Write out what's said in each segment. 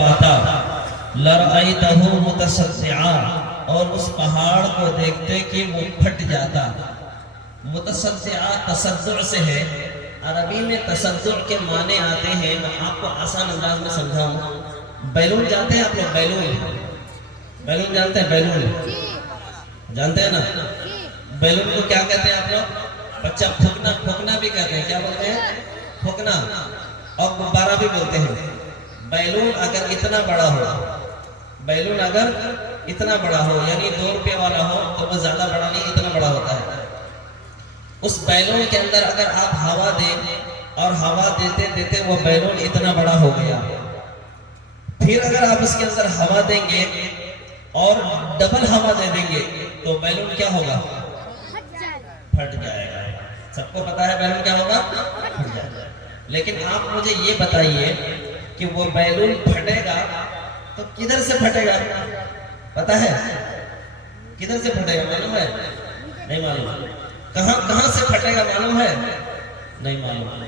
پاتا لرأیتہ متصدعا، اور اس پہاڑ کو دیکھتے کہ وہ پھٹ جاتا۔ متصدعا تصدع سے ہے، عربی میں تصدع کے معنی آتے ہیں، میں آپ کو آسان انداز میں سمجھاؤں۔ بیلون جانتے ہیں آپ لوگ؟ بیلون جانتے ہیں؟ بیلون جانتے ہیں نا؟ بیلون کو کیا کہتے ہیں آپ لوگ؟ بچہ پھونکنا بھی کہتے ہیں، کیا بولتے ہیں؟ پھونکنا، اور غبارہ بھی بولتے ہیں۔ بیلون اگر اتنا بڑا ہو، بیلون اگر اتنا بڑا ہو یعنی 2 روپے والا ہو تو وہ زیادہ بڑا نہیں، اتنا بڑا ہوتا ہے۔ اس بیلون کے اندر اگر آپ ہوا دیں اور ہوا دیتے دیتے وہ بیلون اتنا بڑا ہو گیا، پھر اگر آپ اس کے اندر ہوا دیں گے اور ڈبل ہوا دے دیں گے تو بیلون کیا ہوگا؟ پھٹ جائے گا۔ سب کو پتا ہے بیلون کیا ہوگا؟ پھٹ جائے گا۔ لیکن آپ مجھے یہ بتائیے کہ وہ بیلون پھٹے گا تو کدھر سے پھٹے گا؟ پتا ہے کدھر سے پھٹے گا؟ معلوم ہے؟ نہیں معلوم۔ کہاں سے پھٹے گا معلوم ہے؟ نہیں معلوم۔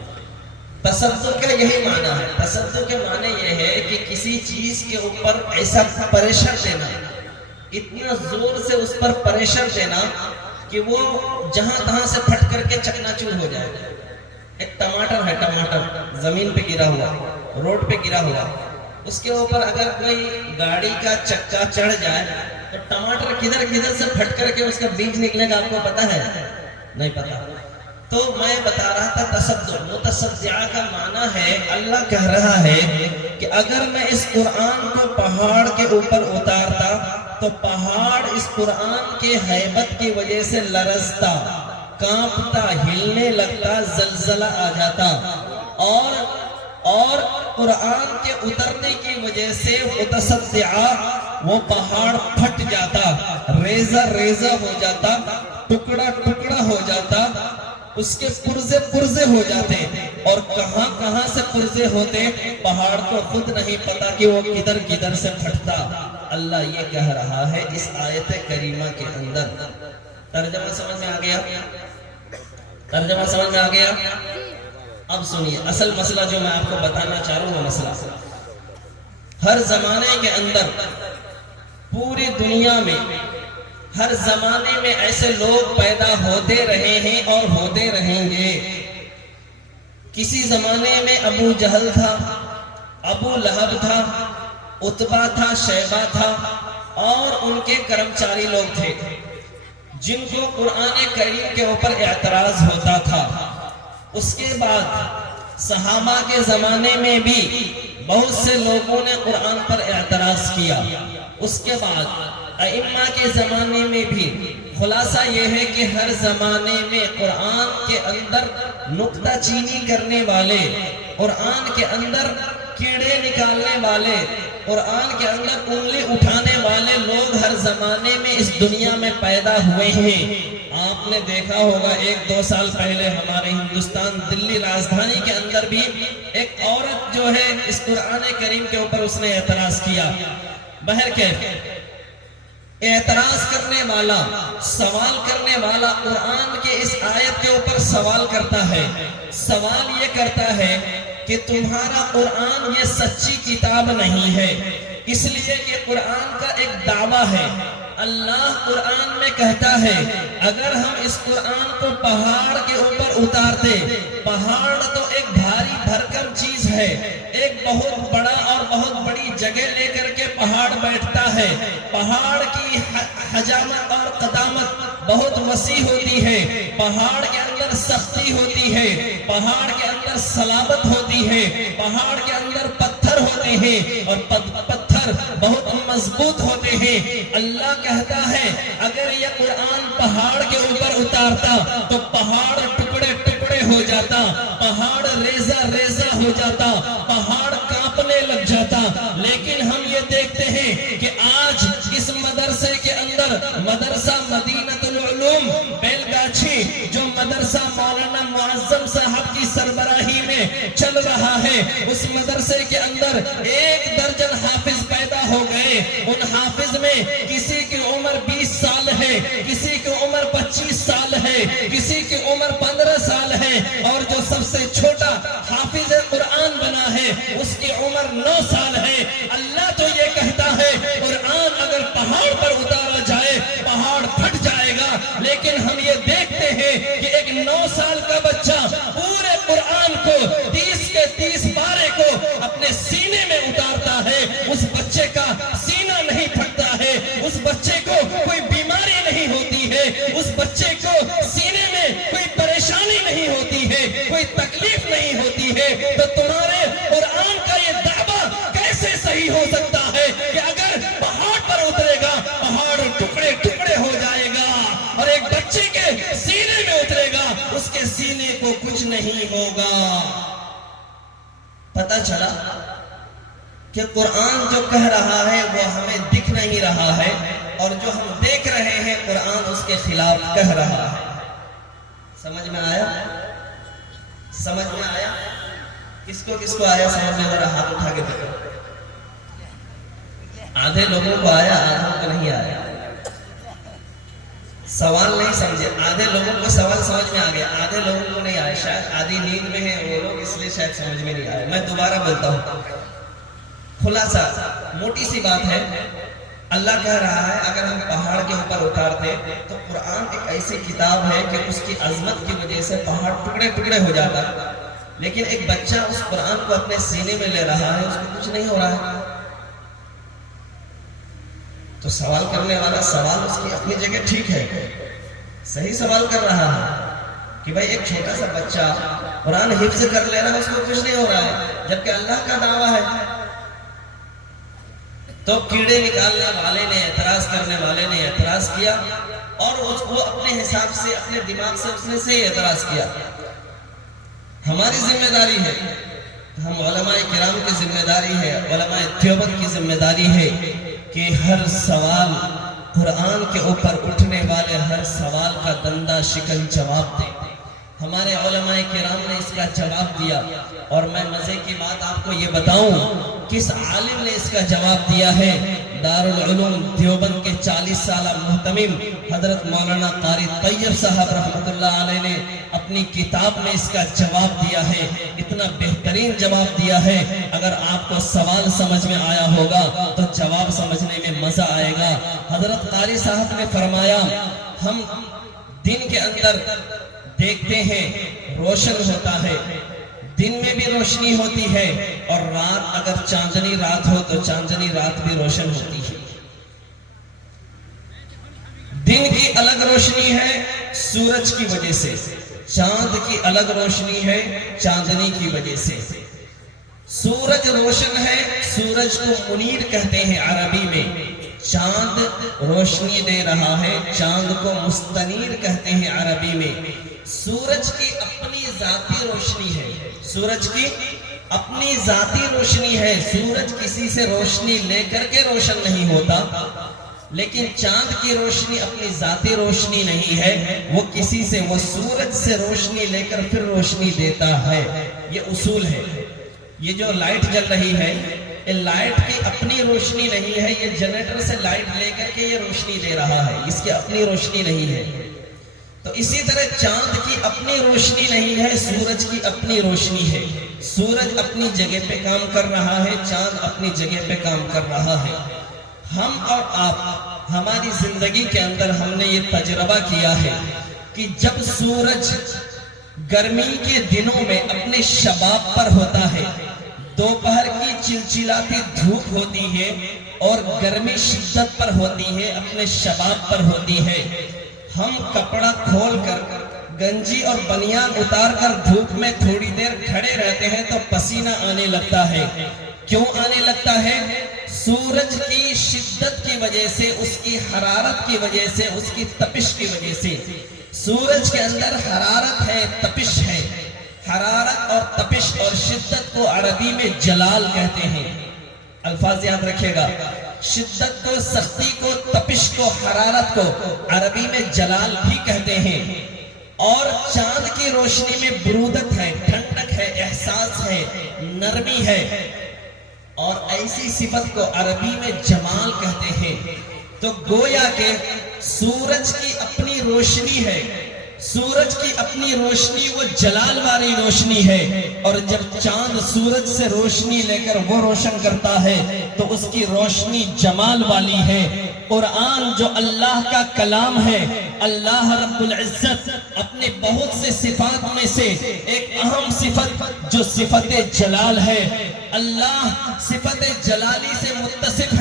تصدع کا یہی معنی ہے۔ تصدع کے معنی یہ ہے کہ کسی چیز کے اوپر ایسا پریشر دینا، اتنا زور سے اس پر پریشر دینا کہ وہ جہاں تہاں سے پھٹ کر کے چکنا چور ہو جائے۔ ایک ٹماٹر ہے، ٹماٹر زمین پہ گرا ہوا، روڈ پہ گرا ہوا، اس کے اوپر اگر کوئی گاڑی کا چکا چڑھ جائے تو ٹماٹر کدھر سے پھٹ کر کے اس کا بیج نکلے گا، آپ کو پتا ہے؟ نہیں پتا۔ تو میں بتا رہا تھا تصدع، متصدعہ کا معنی ہے، اللہ کہہ رہا ہے کہ اگر میں اس قرآن کو پہاڑ کے اوپر اتارتا تو پہاڑ اس قرآن کے ہیبت کی وجہ سے لرزتا، کانپتا، ہلنے لگتا، زلزلہ آ جاتا، اور قرآن کے اترنے کی وجہ سے متصدعہ وہ پہاڑ پھٹ جاتا، ریزہ ہو جاتا، ٹکڑا ہو جاتا، اس کے پرزے ہو جاتے، اور کہاں سے پرزے ہوتے پہاڑ کو خود نہیں پتا کہ وہ کدھر سے پھٹتا۔ اللہ یہ کہہ رہا ہے اس آیت کریمہ کے اندر۔ ترجمہ سمجھ میں آ گیا؟ ترجمہ سمجھ میں آ گیا؟ اب سنیے اصل مسئلہ جو میں آپ کو بتانا چاہ رہا ہوں، مسئلہ ہر زمانے کے اندر پوری دنیا میں ہر زمانے میں ایسے لوگ پیدا ہوتے رہے ہیں اور ہوتے رہیں گے۔ کسی زمانے میں ابو جہل تھا، ابو لہب تھا، عتبہ تھا، شیبہ تھا، اور ان کے کرمچاری لوگ تھے جن کو قرآن کریم کے اوپر اعتراض ہوتا تھا۔ اس کے بعد صحابہ کے زمانے میں بھی بہت سے لوگوں نے قرآن پر اعتراض کیا۔ اس کے بعد ائمہ کے زمانے میں بھی۔ خلاصہ یہ ہے کہ ہر زمانے میں قرآن کے اندر نکتہ چینی کرنے والے، قرآن کے اندر کیڑے نکالنے والے، قرآن کے اندر انگلی اٹھانے والے لوگ ہر زمانے میں اس دنیا میں پیدا ہوئے ہیں۔ آپ نے دیکھا ہوگا 1-2 سال پہلے ہمارے ہندوستان دلی راجدھانی کے اندر بھی ایک عورت جو ہے اس قرآن کریم کے اوپر اس نے اعتراض کیا۔ بہرکیف اعتراض کرنے والا، سوال کرنے والا قرآن کے اس آیت کے اوپر سوال کرتا ہے۔ سوال یہ کرتا ہے کہ تمہارا قرآن یہ سچی کتاب نہیں ہے، اس لیے کہ قرآن کا ایک دعویٰ ہے۔ اللہ قرآن میں کہتا ہے اگر ہم اس قرآن کو پہاڑ کے اوپر اتارتے، پہاڑ تو ایک بھاری بھرکم چیز ہے، ایک بہت بڑا اور بہت بڑی جگہ لے کر کے پہاڑ بیٹھتا ہے، پہاڑ کی حجامت اور قدامت بہت وسیع ہوتی ہے، پہاڑ کے اندر سختی ہوتی ہے، پہاڑ کے اندر صلابت ہوتی ہے، پہاڑ کے اندر پتھر ہوتے ہیں اور پتھر بہت مضبوط ہوتے ہیں۔ اللہ کہتا ہے اگر یہ قرآن پہاڑ کے اوپر اتارتا تو پہاڑ ٹکڑے ہو جاتا، پہاڑ ریزہ ہو جاتا، پہاڑ کانپنے لگ جاتا۔ لیکن ہم یہ دیکھتے ہیں کہ آج اس مدرسے کے اندر، مدرسہ مدینۃ العلوم بیلگاچھی، جو مدرسہ مولانا معظم صاحب کی سربراہی میں چل رہا ہے، اس مدرسے کے اندر 1 درجن حافظ پیدا ہو گئے۔ ان حافظ میں کسی کی عمر 20 سال ہے، کسی کی عمر 25 سال ہے، کسی کی عمر 15 سال ہے، اور جو سب سے چھوٹا حافظ قرآن بنا ہے اس کی عمر 9 سال ہے۔ اللہ بچے کا سینہ نہیں پھٹتا ہے، اس بچے کو کوئی بیماری نہیں ہوتی ہے، اس بچے کو سینے میں کوئی پریشانی نہیں ہوتی ہے، کوئی تکلیف نہیں ہوتی ہے، تو تمہارے قرآن کا یہ دعویٰ کیسے صحیح ہو سکتا ہے کہ اگر پہاڑ پر اترے گا پہاڑ ٹکڑے ٹکڑے ہو جائے گا، اور ایک بچے کے سینے میں اترے گا اس کے سینے کو کچھ نہیں ہوگا؟ پتہ چلا کہ قرآن جو کہہ رہا ہے وہ ہمیں دکھ نہیں رہا ہے، اور جو ہم دیکھ رہے ہیں قرآن اس کے خلاف کہہ رہا ہے۔ سمجھ میں آیا؟ سمجھ میں آیا؟ کس کو آیا سمجھ میں؟ ذرا ہاتھ اٹھا کے دیکھو۔ آدھے لوگوں کو آیا، آدھوں کو نہیں آیا۔ سوال نہیں سمجھے، آدھے لوگوں کو سوال سمجھ میں آ گیا، آدھے لوگوں کو نہیں آیا، شاید آدھی نیند میں ہیں وہ لوگ، اس لیے شاید سمجھ میں نہیں آیا۔ میں دوبارہ بولتا ہوں، خلاصہ موٹی سی بات ہے، اللہ کہہ رہا ہے اگر ہم پہاڑ کے اوپر اتارتے تو قرآن ایک ایسی کتاب ہے کہ اس کی عظمت کی وجہ سے پہاڑ ٹکڑے ٹکڑے ہو جاتا، لیکن ایک بچہ اس قرآن کو اپنے سینے میں لے رہا ہے، اس کو کچھ نہیں ہو رہا ہے۔ تو سوال کرنے والا سوال اس کی اپنی جگہ ٹھیک ہے، صحیح سوال کر رہا ہے کہ بھائی ایک چھوٹا سا بچہ قرآن حفظ کر لے رہا ہے، اس کو کچھ نہیں ہو رہا ہے، جبکہ اللہ کا دعویٰ ہے۔ تو کیڑے نکالنے والے نے، اعتراض کرنے والے نے اعتراض کیا، اور وہ اپنے حساب سے اپنے دماغ سے اس نے صحیح اعتراض کیا۔ ہماری ذمہ داری ہے، ہم علماء کرام کی ذمہ داری ہے، علماء دیوبند کی ذمہ داری ہے کہ ہر سوال قرآن کے اوپر اٹھنے والے ہر سوال کا دندہ شکن جواب دیں۔ ہمارے علماء کرام نے اس کا جواب دیا، اور میں مزے کی بات آپ کو یہ بتاؤں، کس عالم نے اس کا جواب دیا ہے؟ دارالعلوم دیوبند کے 40 سالہ محتمم حضرت مولانا قاری طیب صاحب رحمت اللہ علیہ نے اپنی کتاب میں اس کا جواب دیا ہے۔ اتنا بہترین جواب دیا ہے، اگر آپ کو سوال سمجھ میں آیا ہوگا تو جواب سمجھنے میں مزہ آئے گا۔ حضرت قاری صاحب نے فرمایا، ہم دن کے اندر دیکھتے ہیں روشن ہوتا ہے، دن میں بھی روشنی ہوتی ہے، اور رات اگر چاندنی رات ہو تو چاندنی رات بھی روشن ہوتی ہے۔ دن کی الگ روشنی ہے سورج کی وجہ سے، چاند کی الگ روشنی ہے چاندنی کی وجہ سے۔ سورج روشن ہے، سورج کو منیر کہتے ہیں عربی میں، چاند روشنی دے رہا ہے، چاند کو مستنیر کہتے ہیں عربی میں۔ سورج کی اپنی ذاتی روشنی ہے، سورج کی اپنی ذاتی روشنی ہے، سورج کسی سے روشنی لے کر کے روشن نہیں ہوتا، لیکن چاند کی روشنی اپنی ذاتی روشنی نہیں ہے، وہ کسی سے، وہ سورج سے روشنی لے کر پھر روشنی دیتا ہے۔ یہ اصول ہے۔ یہ جو لائٹ جل رہی ہے، یہ لائٹ کی اپنی روشنی نہیں ہے، یہ جنریٹر سے لائٹ لے کر کے یہ روشنی دے رہا ہے، اس کی اپنی روشنی نہیں ہے۔ تو اسی طرح چاند کی اپنی روشنی نہیں ہے، سورج کی اپنی روشنی ہے۔ سورج اپنی جگہ پہ کام کر رہا ہے، چاند اپنی جگہ پہ کام کر رہا ہے۔ ہم اور آپ ہماری زندگی کے اندر ہم نے یہ تجربہ کیا ہے کہ جب سورج گرمی کے دنوں میں اپنے شباب پر ہوتا ہے، دوپہر کی چلچلاتی دھوپ ہوتی ہے اور گرمی شدت پر ہوتی ہے، اپنے شباب پر ہوتی ہے، ہم کپڑا کھول کر گنجی اور بنیان اتار کر دھوپ میں تھوڑی دیر کھڑے رہتے ہیں تو پسینہ آنے لگتا ہے۔ کیوں آنے لگتا ہے؟ سورج کی شدت کی وجہ سے، اس کی حرارت کی وجہ سے، اس کی تپش کی وجہ سے۔ سورج کے اندر حرارت ہے، تپش ہے۔ حرارت اور تپش اور شدت کو عربی میں جلال کہتے ہیں۔ الفاظ یاد رکھے گا، شدت کو، سختی کو، تپش کو، حرارت کو عربی میں جلال بھی کہتے ہیں۔ اور چاند کی روشنی میں برودت ہے، ٹھنڈک ہے، احساس ہے، نرمی ہے، اور ایسی صفت کو عربی میں جمال کہتے ہیں۔ تو گویا کہ سورج کی اپنی روشنی ہے، سورج کی اپنی روشنی وہ جلال والی روشنی ہے، اور جب چاند سورج سے روشنی لے کر وہ روشن کرتا ہے تو اس کی روشنی جمال والی ہے۔ قرآن جو اللہ کا کلام ہے، اللہ رب العزت اپنے بہت سے صفات میں سے ایک اہم صفت جو صفت جلال ہے، اللہ صفت جلالی سے متصف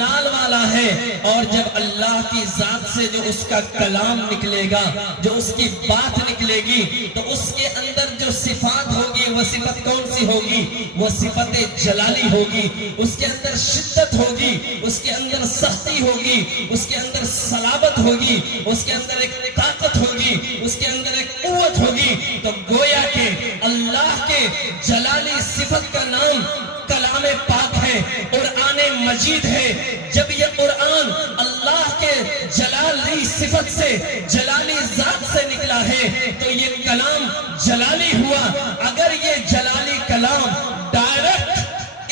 جلال والا ہے، اور جب اللہ کی ذات سے جو اس کا کلام نکلے گا، جو اس کی بات نکلے گی، تو اس کے اندر جو صفات ہوگی وہ صفت کون سی ہوگی؟ وہ صفت جلالی ہوگی۔ اس کے اندر شدت ہوگی، اس کے اندر سختی ہوگی، اس کے اندر صلابت ہوگی، اس کے اندر ایک طاقت ہوگی، اس کے اندر ایک قوت ہوگی۔ تو گویا کہ اللہ کے جلالی صفت کا نام کلام پاک ہے، قرآن مجید ہے۔ جب یہ قرآن اللہ کے جلالی صفت سے، جلالی ذات سے نکلا ہے تو یہ کلام جلالی ہوا۔ اگر یہ جلالی کلام ڈائریکٹ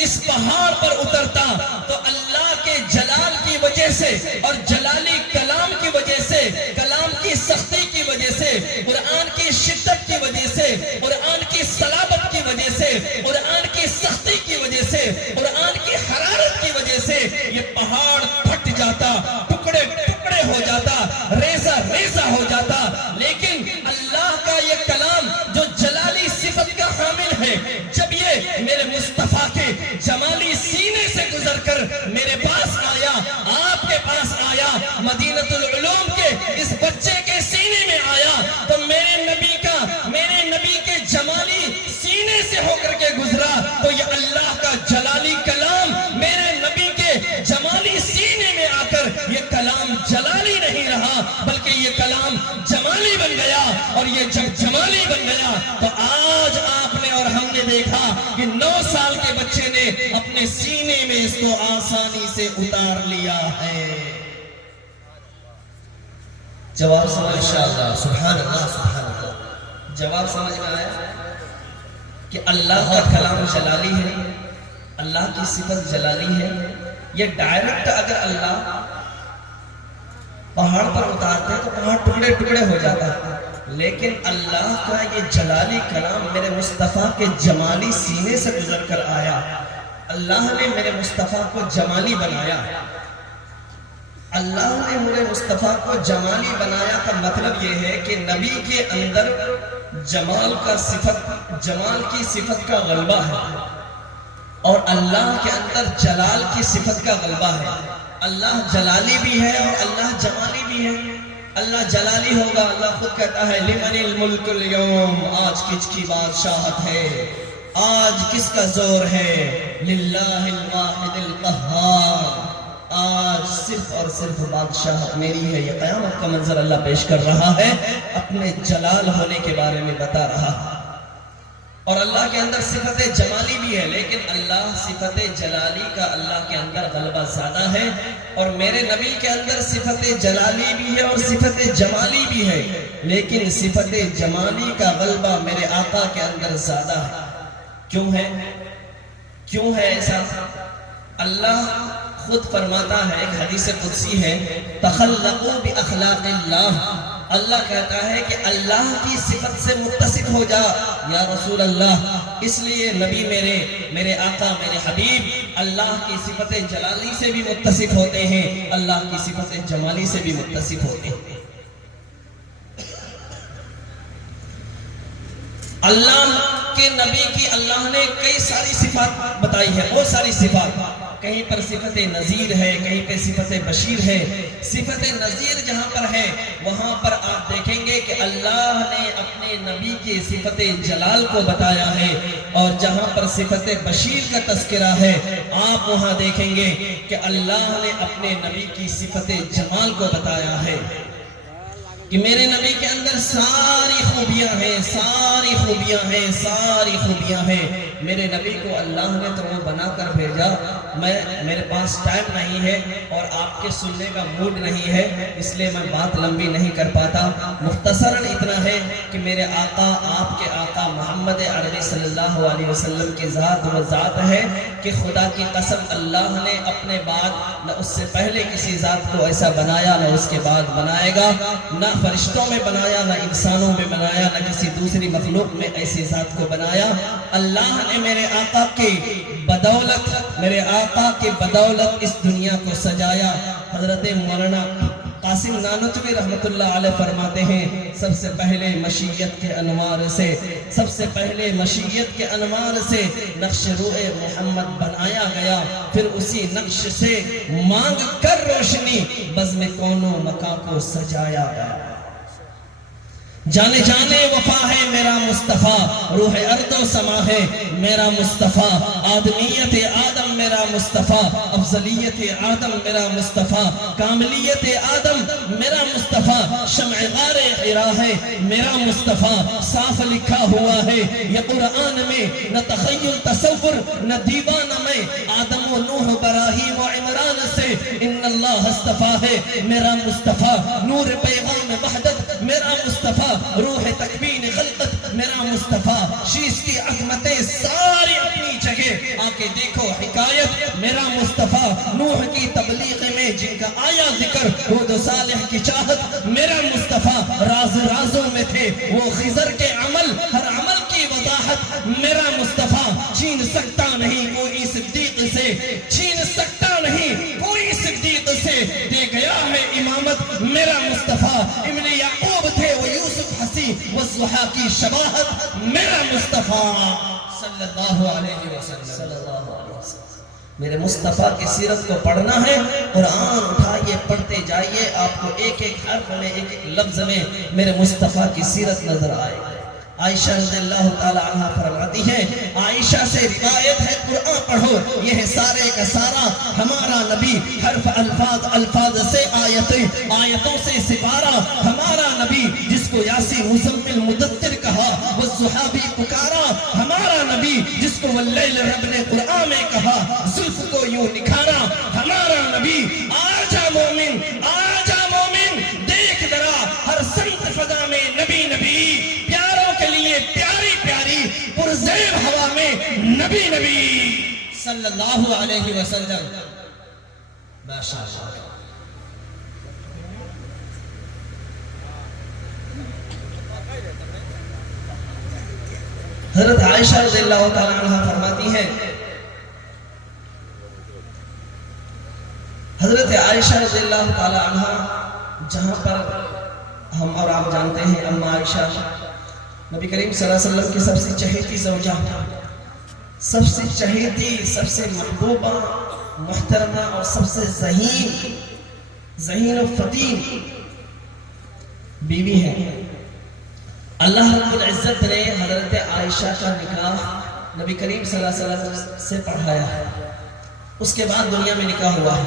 اس پہاڑ پر اترتا تو اللہ کے جلال کی وجہ سے اور جلالی کلام کی وجہ سے، کلام کی سختی کی وجہ سے، قرآن کی شدت کی وجہ سے، قرآن کی صلابت کی وجہ سے، قرآن کی سختی کی وجہ سے، قرآن کی حرارت کی وجہ سے یہ پہاڑ پھٹ جاتا، ٹکڑے ٹکڑے ہو جاتا، ریزہ ریزہ ہو جاتا۔ لیکن اللہ کا یہ کلام جو جلالی صفت کا حامل ہے، جب یہ میرے مصطفیٰ کے جمالی سینے سے گزر کر میرے پاس آیا، آپ کے پاس آیا، مدینہ العلوم کے اس بچے کے سینے میں آیا، تو میرے نبی کے جمالی سینے سے ہو کر کے گزرا، تو یہ اللہ کا جلالی کلام میرے نبی کے جمالی سینے میں آ کر یہ کلام جلالی نہیں رہا بلکہ یہ کلام جمالی بن گیا۔ اور یہ جب جمالی بن گیا تو آج آپ نے اور ہم نے دیکھا کہ 9 سال کے بچے نے اپنے سینے میں اس کو آسانی سے اتار لیا ہے۔ جواب سمجھ انشاءاللہ، سبحان اللہ سبحان اللہ، جواب سمجھ میں آیا کہ اللہ کا کلام جلالی ہے، اللہ کی صفت جلالی ہے۔ یہ ڈائریکٹ اگر اللہ پہاڑ پر اتارتے تو پہاڑ ٹکڑے ٹکڑے ہو جاتا، لیکن اللہ کا یہ جلالی کلام میرے مصطفیٰ کے جمالی سینے سے گزر کر آیا۔ اللہ نے میرے مصطفیٰ کو جمالی بنایا۔ اللہ نے میرے مصطفیٰ کو جمالی بنایا کا مطلب یہ ہے کہ نبی کے اندر جمال کی صفت کا غلبہ ہے، اور اللہ کے اندر جلال کی صفت کا غلبہ ہے۔ اللہ جلالی بھی ہے اور اللہ جمالی بھی ہے۔ اللہ جلالی ہوگا، اللہ خود کہتا ہے لمن الملک اليوم، آج کس کی بادشاہت ہے، آج کس کا زور ہے، للہ الواحد القہار، آج صرف اور صرف بادشاہت میری ہے۔ یہ قیامت کا منظر اللہ پیش کر رہا ہے، اپنے جلال ہونے کے بارے میں بتا رہا ہے۔ اور اللہ کے اندر صفت جمالی بھی ہے، لیکن اللہ صفت جلالی کا اللہ کے اندر غلبہ زیادہ ہے، اور میرے نبی کے اندر صفت جلالی بھی ہے اور صفت جمالی بھی ہے، لیکن صفت جمالی کا غلبہ میرے آقا کے اندر زیادہ ہے۔ کیوں ہے ایسا؟ اللہ خود فرماتا ہے، ایک حدیث قدسی ہے، تخلقوا باخلاق اللہ، اللہ کہتا ہے کہ اللہ کی صفت سے متصف ہو جا یا رسول اللہ۔ اس لیے نبی میرے آقا میرے حبیب اللہ کی صفت جلالی سے بھی متصف ہوتے ہیں، اللہ کی صفت جمالی سے بھی متصف ہوتے ہیں۔ اللہ کے نبی کی اللہ نے کئی ساری صفات بتائی ہے، بہت ساری صفات۔ کہیں پر صفت نذیر ہے، کہیں پہ صفت بشیر ہے۔ صفت نذیر جہاں پر ہے وہاں پر آپ دیکھیں گے کہ اللہ نے اپنے نبی کی صفت جلال کو بتایا ہے، اور جہاں پر صفت بشیر کا تذکرہ ہے آپ وہاں دیکھیں گے کہ اللہ نے اپنے نبی کی صفت جمال کو بتایا ہے کہ میرے نبی کے اندر ساری خوبیاں ہیں، ساری خوبیاں ہیں، ساری خوبیاں ہیں۔ میرے نبی کو اللہ نے تو وہ بنا کر بھیجا، میرے پاس ٹائم نہیں ہے اور آپ کے سننے کا موڈ نہیں ہے، اس لیے میں بات لمبی نہیں کر پاتا۔ مختصراً اتنا ہے کہ میرے آقا، آپ کے آقا محمد عربی صلی اللہ علیہ وسلم کی ذات وہ ذات ہے کہ خدا کی قسم اللہ نے اپنے بعد نہ اس سے پہلے کسی ذات کو ایسا بنایا، نہ اس کے بعد بنائے گا، نہ فرشتوں میں بنایا، نہ انسانوں میں بنایا، نہ کسی دوسری مخلوق میں ایسی ذات کو بنایا۔ اللہ نے میرے آقا کی بدولت اس دنیا کو سجایا۔ حضرت مولانا قاسم نانوتوی رحمت اللہ علیہ فرماتے ہیں سب سے پہلے مشیت کے انوار سے، سب سے پہلے مشیت کے انوار سے نقش روح محمد بنایا گیا، پھر اسی نقش سے مانگ کر روشنی بزم کون و مکان کو سجایا گیا۔ جانے جانے وفا ہے میرا مصطفیٰ، روح ارض و سما ہے میرا مصطفیٰ، آدمیت آدم میرا مصطفیٰ، افضلیت آدم میرا مصطفیٰ، کاملیت آدم میرا مصطفیٰ، شمع غار حرا ہے میرا مصطفیٰ، صاف لکھا ہوا ہے یہ قرآن میں، نہ تخیل تصور نہ دیوان میں، آدم و نوح ابراہیم و عمران سے ان اللہ اصطفیٰ ہے میرا مصطفیٰ، نور پیغام وحدت میرا مصطفیٰ، روح تکوین خلقت میرا مصطفیٰ، شیش کی عظمتیں ساری اپنی جگہ، آکے دیکھو حکایت میرا مصطفیٰ، نوح کی تبلیغ میں جن کا آیا ذکر، ہود و صالح کی چاہت میرا مصطفیٰ، راز رازوں میں تھے وہ خضر کے عمل، ہر عمل کی وضاحت میرا مصطفیٰ، چھین سکتا نہیں کوئی صدیق سے، چھین سکتا نہیں کوئی صدیق سے، دے گیا ہے امامت میرا مصطفیٰ، ابن یعقوب تھے وہ یوسف حسی والضحا کی شباہت میرا مصطفیٰ صلی اللہ علیہ وسلم۔ میرے مصطفیٰ کی سیرت کو پڑھنا ہے، قرآن اٹھائیے پڑھتے جائیے، آپ کو ایک ایک حرف میں ایک ایک لفظ میں میرے مصطفیٰ کی سیرت نظر آئے گی۔ عائشہ رضی اللہ تعالی عنہ فرماتی ہیں، عائشہ سے روایت ہے قرآن پڑھو، یہ ہے سارے کا سارا ہمارا نبی، حرف الفاظ الفاظ سے آیتیں، آیتوں سے سپارہ ہمارا نبی، جس کو یاسین مزمل مدثر کہا، والضحا بھی پکارا ہمارا نبی، جس کو واللیل رب نے قرآن میں کہا، زلف کو یوں نکھارا ہمارا نبی، آجا مومن آجا مومن، دیکھ ذرا ہر سمت فضا میں نبی نبی، پیاروں کے لیے پیاری پیاری پرزیر ہوا میں نبی نبی صلی اللہ علیہ وسلم۔ ماشاءاللہ۔ حضرت عائشہ رضی اللہ تعالی عنہ فرماتی ہیں، حضرت عائشہ رضی اللہ تعالی عنہ، جہاں پر ہم اور آپ جانتے ہیں اما عائشہ نبی کریم صلی اللہ علیہ وسلم کی سب سے چہیتی زوجہ، سب سے چہیتی، سب سے محبوبہ، محترمہ اور سب سے ذہین و فتین بیوی ہیں۔ اللہ رب العزت نے حضرت عائشہ کا نکاح نبی کریم صلی اللہ علیہ وسلم سے پڑھایا ہے، اس کے بعد دنیا میں نکاح ہوا ہے۔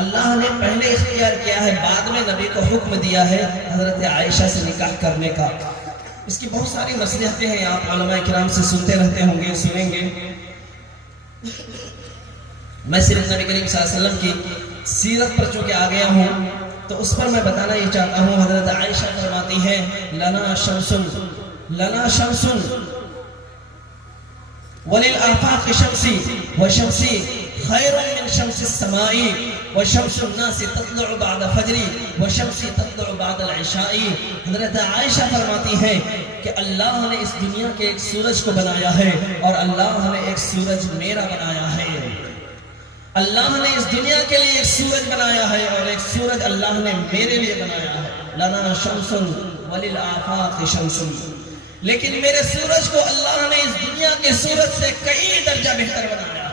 اللہ نے پہلے اختیار کیا ہے، بعد میں نبی کو حکم دیا ہے حضرت عائشہ سے نکاح کرنے کا۔ اس کی بہت ساری مصلحتیں ہیں، آپ علماء کرام سے سنتے رہتے ہوں گے، سنیں گے۔ میں صرف نبی کریم صلی اللہ علیہ وسلم کی سیرت پر چونکہ آ گیا ہوں تو اس پر میں بتانا یہ چاہتا ہوں۔ حضرت عائشہ فرماتی ہیں، لنا شمس وللآفاق شمسی وشمسی خیر من شمس السماء وشمس الناس تطلع بعد فجر وشمس تطلع بعد العشاء۔ حضرت عائشہ فرماتی ہیں کہ اللہ نے اس دنیا کے ایک سورج کو بنایا ہے اور اللہ نے ایک سورج میرا بنایا ہے۔ اللہ نے اس دنیا کے لیے ایک سورج بنایا ہے اور ایک سورج اللہ نے میرے لیے بنایا ہے۔ لنا شمس وللآفاق شمس، لیکن میرے سورج کو اللہ نے اس دنیا کے سورج سے کئی درجہ بہتر بنایا،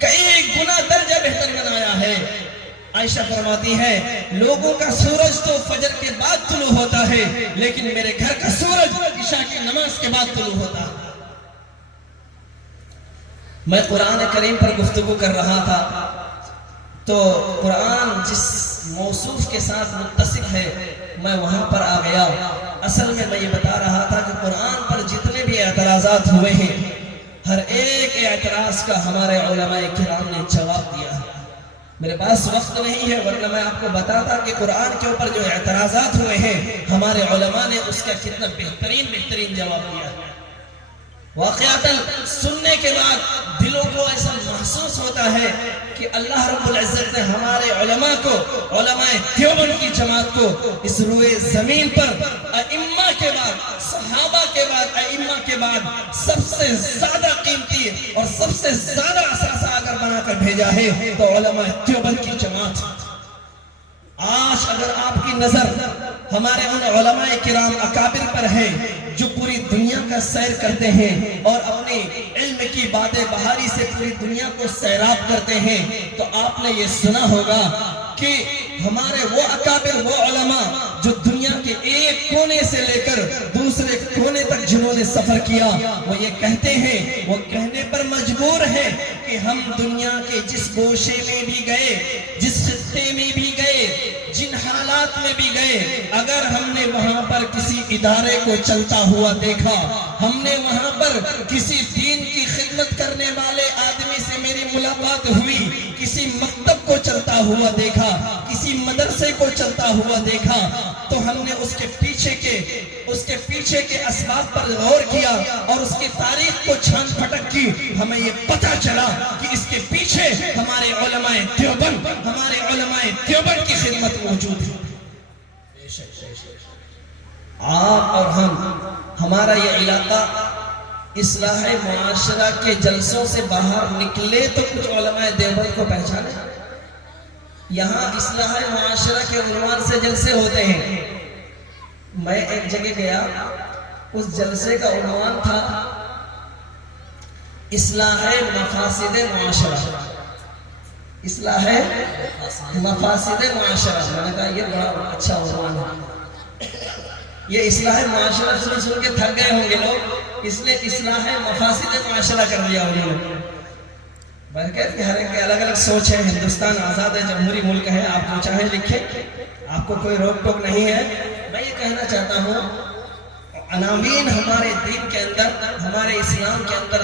کئی گنا درجہ بہتر بنایا ہے۔ عائشہ فرماتی ہے، لوگوں کا سورج تو فجر کے بعد طلوع ہوتا ہے، لیکن میرے گھر کا سورج عشاء کی نماز کے بعد طلوع ہوتا ہے۔ میں قرآن کریم پر گفتگو کر رہا تھا تو قرآن جس موصوف کے ساتھ متصف ہے میں وہاں پر آ گیا۔ اصل میں یہ بتا رہا تھا کہ قرآن پر جتنے بھی اعتراضات ہوئے ہیں، ہر ایک اعتراض کا ہمارے علماء کرام نے جواب دیا ہے۔ میرے پاس وقت نہیں ہے ورنہ میں آپ کو بتاتا کہ قرآن کے اوپر جو اعتراضات ہوئے ہیں ہمارے علماء نے اس کا کتنا بہترین جواب دیا ہے۔ واقعاتاً سننے کے بعد دلوں کو ایسا محسوس ہوتا ہے کہ اللہ رب العزت نے ہمارے علماء کو، علماء دیوبند کی جماعت کو اس روئے زمین پر ائمہ کے بعد، صحابہ کے بعد، ائمہ کے بعد سب سے زیادہ قیمتی اور سب سے زیادہ اثاثہ اگر بنا کر بھیجا ہے تو علماء دیوبند کی جماعت۔ آج اگر آپ کی نظر ہمارے ان علماء کرام اکابر پر ہے جو پوری دنیا کا سیر کرتے ہیں اور اپنے علم کی باتیں بہاری سے پوری دنیا کو سیراب کرتے ہیں، تو آپ نے یہ سنا ہوگا کہ ہمارے وہ اکابر، وہ علماء جو دنیا کے ایک کونے سے لے کر دوسرے کونے تک جنہوں نے سفر کیا، وہ یہ کہتے ہیں، وہ کہنے پر مجبور ہے کہ ہم دنیا کے جس گوشے میں بھی گئے، جس خطے میں بھی گئے، جن حالات میں بھی گئے، اگر ہم نے وہاں پر کسی ادارے کو چلتا ہوا دیکھا، ہم نے وہاں پر کسی دین کی خدمت کرنے والے آدمی سے میری ملاقات ہوئی، کسی مکتب کو چلتا ہوا دیکھا، کسی مدرسے کو چلتا ہوا دیکھا، تو ہم نے اس کے پیچھے کے اسباب پر غور کیا اور اس کی تاریخ کو چھان پھٹک کی، ہمیں یہ پتہ چلا کہ اس کے پیچھے ہمارے علماء دیوبند کی خدمت موجود ہے۔ آپ اور ہمارا یہ علاقہ اصلاح معاشرہ کے جلسوں سے باہر نکلے تو کچھ علماء دیوبند کو پہچانے۔ یہاں اصلاح معاشرہ کے عنوان سے جلسے ہوتے ہیں۔ میں ایک جگہ گیا، اس جلسے کا عنوان تھا اصلاح مفاسد معاشرہ، اصلاح مفاسد معاشرہ۔ میں نے کہا یہ بڑا اچھا عنوان ہے، یہ اصلاح معاشرہ سن کے تھک گئے ہوں گے لوگ، اس لیے اصلاح مفاسد معاشرہ کر دیا انہوں نے۔ برکت کہ ہر ایک کے الگ الگ سوچ ہے، ہندوستان آزاد ہے، جمہوری ملک ہے، آپ جو چاہیں لکھیں، آپ کو کوئی روک ٹوک نہیں ہے۔ میں یہ کہنا چاہتا ہوں عناوین ہمارے دین کے اندر، ہمارے اسلام کے اندر